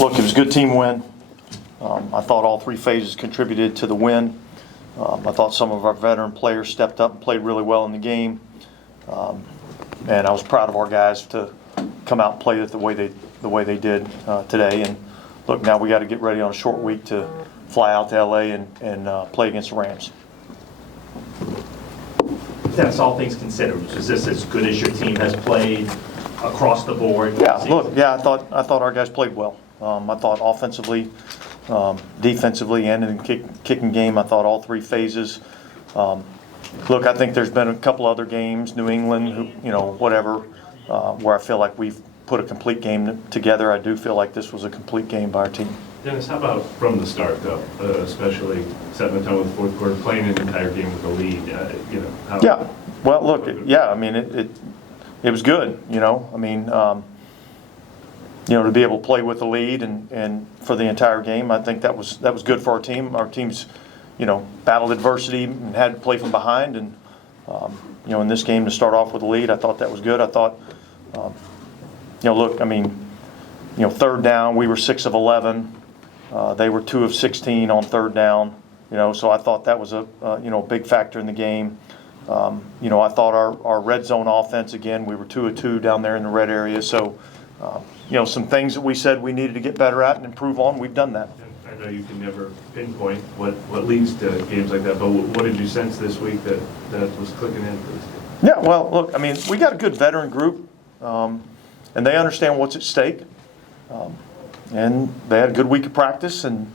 Look, it was a good team win. I thought all three phases contributed to the win. I thought some of our veteran players stepped up and played really well in the game. And I was proud of our guys to come out and play it the way they did today. And look, now we got to get ready on a short week to fly out to LA and play against the Rams. That's all things considered. Is this as good as your team has played across the board? Yeah, look, I thought our guys played well. I thought offensively, defensively, and in the kicking game, I thought all three phases. Look, I think there's been a couple other games, New England, whatever, where I feel like we've put a complete game together. I do feel like this was a complete game by our team. Dennis, how about from the start, though, especially setting the tone with the fourth quarter, playing an entire game with the lead? Yeah. Well, look, I mean, it was good. To be able to play with the lead and for the entire game, I think that was good for our team. Our team's, battled adversity and had to play from behind, and in this game to start off with the lead, I thought that was good. I thought, third down, we were 6 of 11. They were 2 of 16 on third down. So I thought that was a big factor in the game. I thought our red zone offense, again, we were 2 of 2 down there in the red area. So, some things that we said we needed to get better at and improve on, we've done that. I know you can never pinpoint what leads to games like that, but what did you sense this week that was clicking in? Yeah, well, look, we got a good veteran group, and they understand what's at stake. And they had a good week of practice and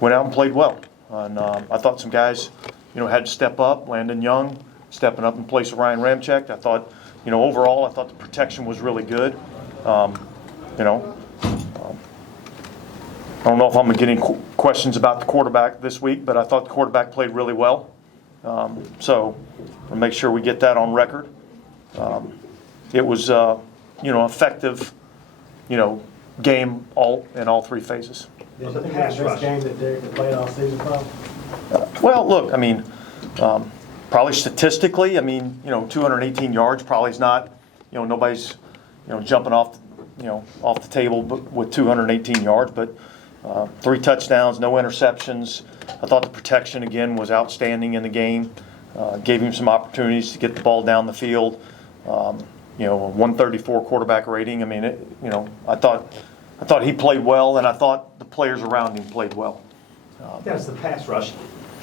went out and played well. And I thought some guys, had to step up. Landon Young stepping up in place of Ryan Ramczyk. I thought, overall, I thought the protection was really good. I don't know if I'm getting questions about the quarterback this week, but I thought the quarterback played really well. So we'll make sure we get that on record. It was, effective, game in all three phases. Is it the pass rush game that Derek played all season, probably? Well, look, probably statistically, 218 yards probably is not, nobody's, jumping off the table with 218 yards, but 3 touchdowns, no interceptions. I thought the protection, again, was outstanding in the game. Gave him some opportunities to get the ball down the field. A 134 quarterback rating. I thought he played well, and I thought the players around him played well. That's the pass rush.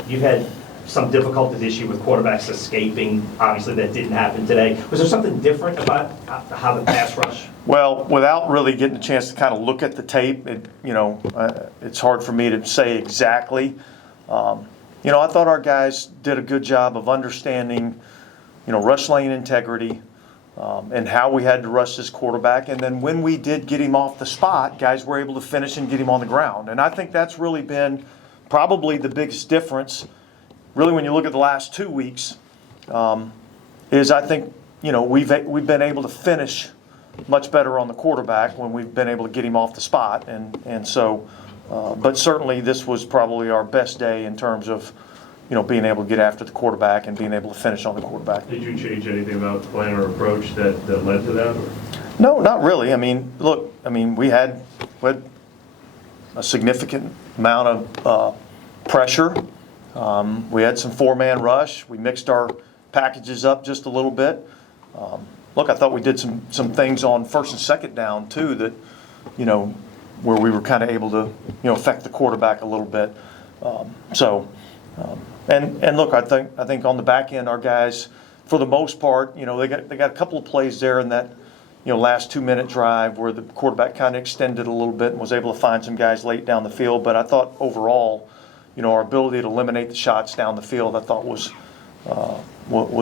You've had some difficulty this year with quarterbacks escaping. Obviously, that didn't happen today. Was there something different about how the pass rush? Well, without really getting a chance to kind of look at the tape, it's hard for me to say exactly. I thought our guys did a good job of understanding, rush lane integrity, and how we had to rush this quarterback. And then when we did get him off the spot, guys were able to finish and get him on the ground. And I think that's really been probably the biggest difference, really, when you look at the last 2 weeks, is I think, we've been able to finish much better on the quarterback when we've been able to get him off the spot. And so, but certainly this was probably our best day in terms of, being able to get after the quarterback and being able to finish on the quarterback. Did you change anything about the plan or approach that led to that? Or? No, not really. We had a significant amount of pressure. We had some 4-man rush. We mixed our packages up just a little bit. Look, I thought we did some things on first and second down too that, where we were kind of able to, affect the quarterback a little bit. And look, I think on the back end, our guys, for the most part, they got a couple of plays there in that, last 2-minute drive where the quarterback kind of extended a little bit and was able to find some guys late down the field. But I thought overall, our ability to eliminate the shots down the field, I thought was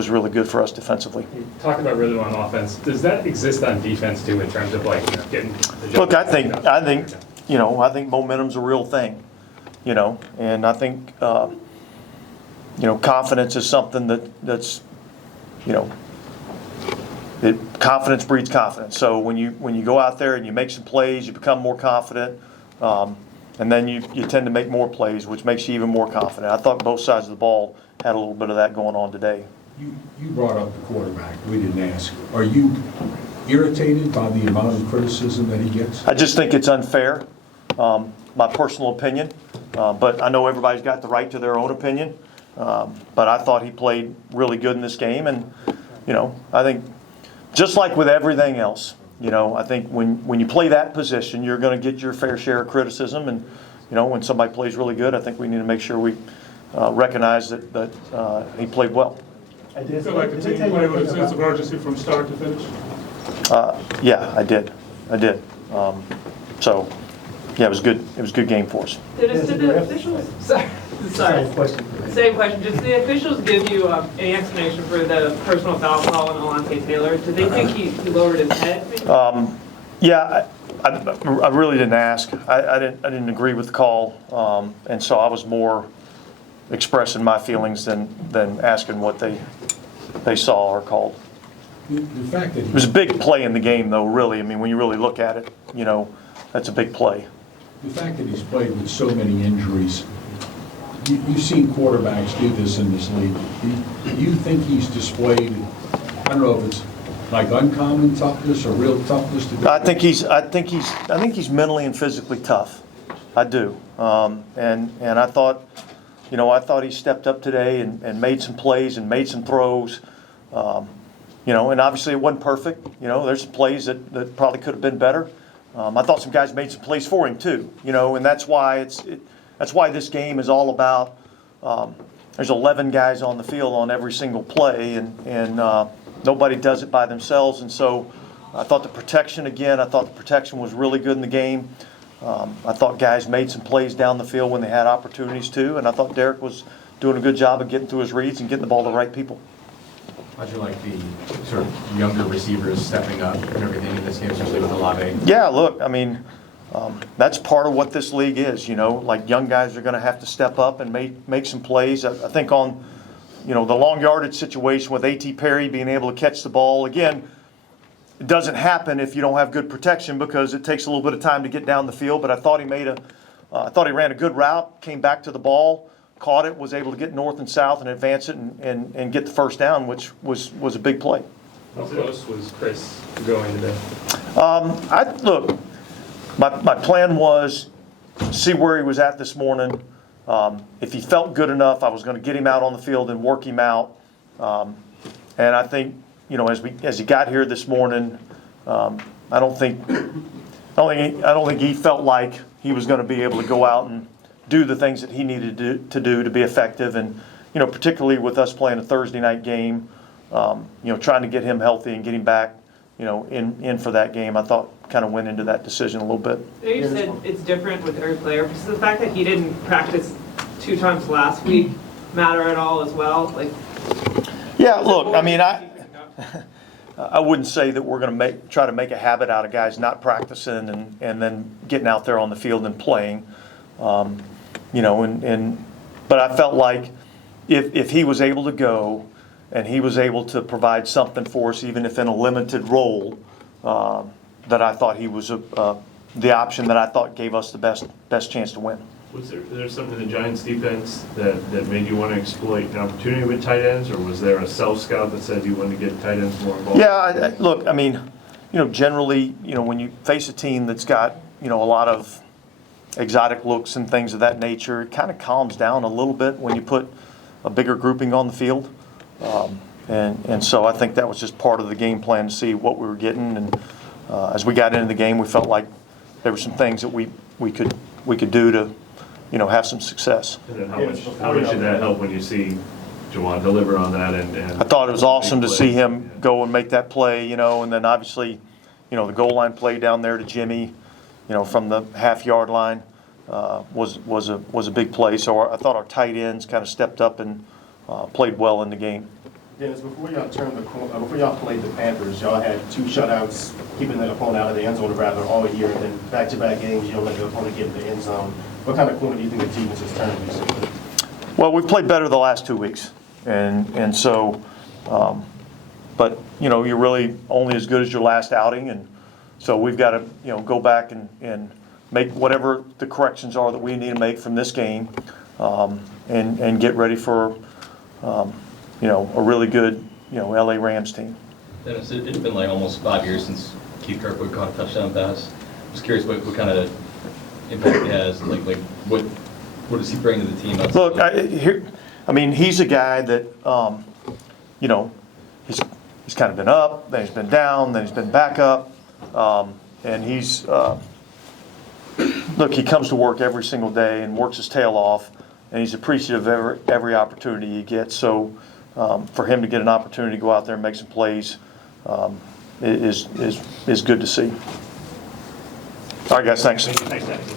really good for us defensively. You talk about rhythm on offense. Does that exist on defense too, in terms of getting the Look, I think momentum's a real thing, and I think confidence is something that's confidence breeds confidence. So when you go out there and you make some plays, you become more confident. And then you tend to make more plays, which makes you even more confident. I thought both sides of the ball had a little bit of that going on today. You brought up the quarterback. We didn't ask. Are you irritated by the amount of criticism that he gets? I just think it's unfair. my personal opinion, but I know everybody's got the right to their own opinion. But I thought he played really good in this game, and I think just like with everything else, I think when you play that position, you're going to get your fair share of criticism, and when somebody plays really good, I think we need to make sure we recognize that he played well. I Do you feel like the team played with a sense of urgency from start to finish? Yeah, I did. So, yeah, it was good. It was a good game for us. Did the officials, sorry. Same question. Same question. Did the officials give you any explanation for the personal foul call on Alante Taylor? Did they think he lowered his head? Maybe? Yeah, I really didn't ask. I didn't agree with the call, and so I was more expressing my feelings than asking what they saw or called. The fact that It was a big play in the game, though. Really, I mean, when you really look at it, that's a big play. the fact that he's played with so many injuries, you've seen quarterbacks do this in this league. Do you think he's displayed, I don't know if it's like uncommon toughness or real toughness to do? I think he's mentally and physically tough. I do, and I thought, he stepped up today and made some plays and made some throws. And obviously it wasn't perfect. There's some plays that probably could have been better. I thought some guys made some plays for him too. And that's why that's why this game is all about. There's 11 guys on the field on every single play, and nobody does it by themselves. And so I thought the protection was really good in the game. I thought guys made some plays down the field when they had opportunities to, and I thought Derek was doing a good job of getting through his reads and getting the ball to the right people. How'd you like the sort of younger receivers stepping up and everything in this game, especially with Olave? Yeah, look, I mean, that's part of what this league is. Like young guys are going to have to step up and make some plays. I think on, the long yardage situation with A.T. Perry being able to catch the ball again. It doesn't happen if you don't have good protection because it takes a little bit of time to get down the field. But I thought he ran a good route, came back to the ball, caught it, was able to get north and south and advance it and get the first down, which was a big play. How close was Chris going today? Look, my plan was see where he was at this morning. If he felt good enough, I was going to get him out on the field and work him out. And I think, as he got here this morning, I don't think he felt like he was going to be able to go out and do the things that he needed to do to be effective. And particularly with us playing a Thursday night game, trying to get him healthy and get him back, in for that game, I thought kind of went into that decision a little bit. You said it's different with every player. Does the fact that he didn't practice 2 times last week matter at all as well? Yeah, look, I mean, I wouldn't say that we're going to try to make a habit out of guys not practicing and then getting out there on the field and playing, but I felt like if he was able to go and he was able to provide something for us, even if in a limited role, that I thought he was the option that I thought gave us the best chance to win. Was there something in the Giants defense that made you want to exploit an opportunity with tight ends, or was there a self-scout that said you wanted to get tight ends more involved? Yeah, look, I mean, generally, when you face a team that's got, a lot of exotic looks and things of that nature, it kind of calms down a little bit when you put a bigger grouping on the field. And so I think that was just part of the game plan to see what we were getting. And as we got into the game, we felt like there were some things that we could do to, have some success. And then how much did that help when you see Juwan deliver on that? And I thought it was awesome to see him go and make that play, and then obviously, the goal line play down there to Jimmy, from the half-yard line was a big play. So I thought our tight ends kind of stepped up and played well in the game. Dennis, before y'all played the Panthers, y'all had 2 shutouts, keeping the opponent out of the end zone rather all year, and then back-to-back games, you don't let the opponent get in the end zone. What kind of corner do you think the defense has turned recently? Well, we've played better the last 2 weeks, and so, but you're really only as good as your last outing, and so we've got to go back and make whatever the corrections are that we need to make from this game, and get ready for a really good LA Rams team. Dennis, it had been like almost 5 years since Keith Kirkwood caught a touchdown pass. I was curious what kind of impact he has? Like what does he bring to the team? Look, he's a guy that, he's kind of been up, then he's been down, then he's been back up, and he's, look, he comes to work every single day and works his tail off, and he's appreciative of every opportunity he gets. So for him to get an opportunity to go out there and make some plays is good to see. All right, guys, thanks. Thanks, Dennis.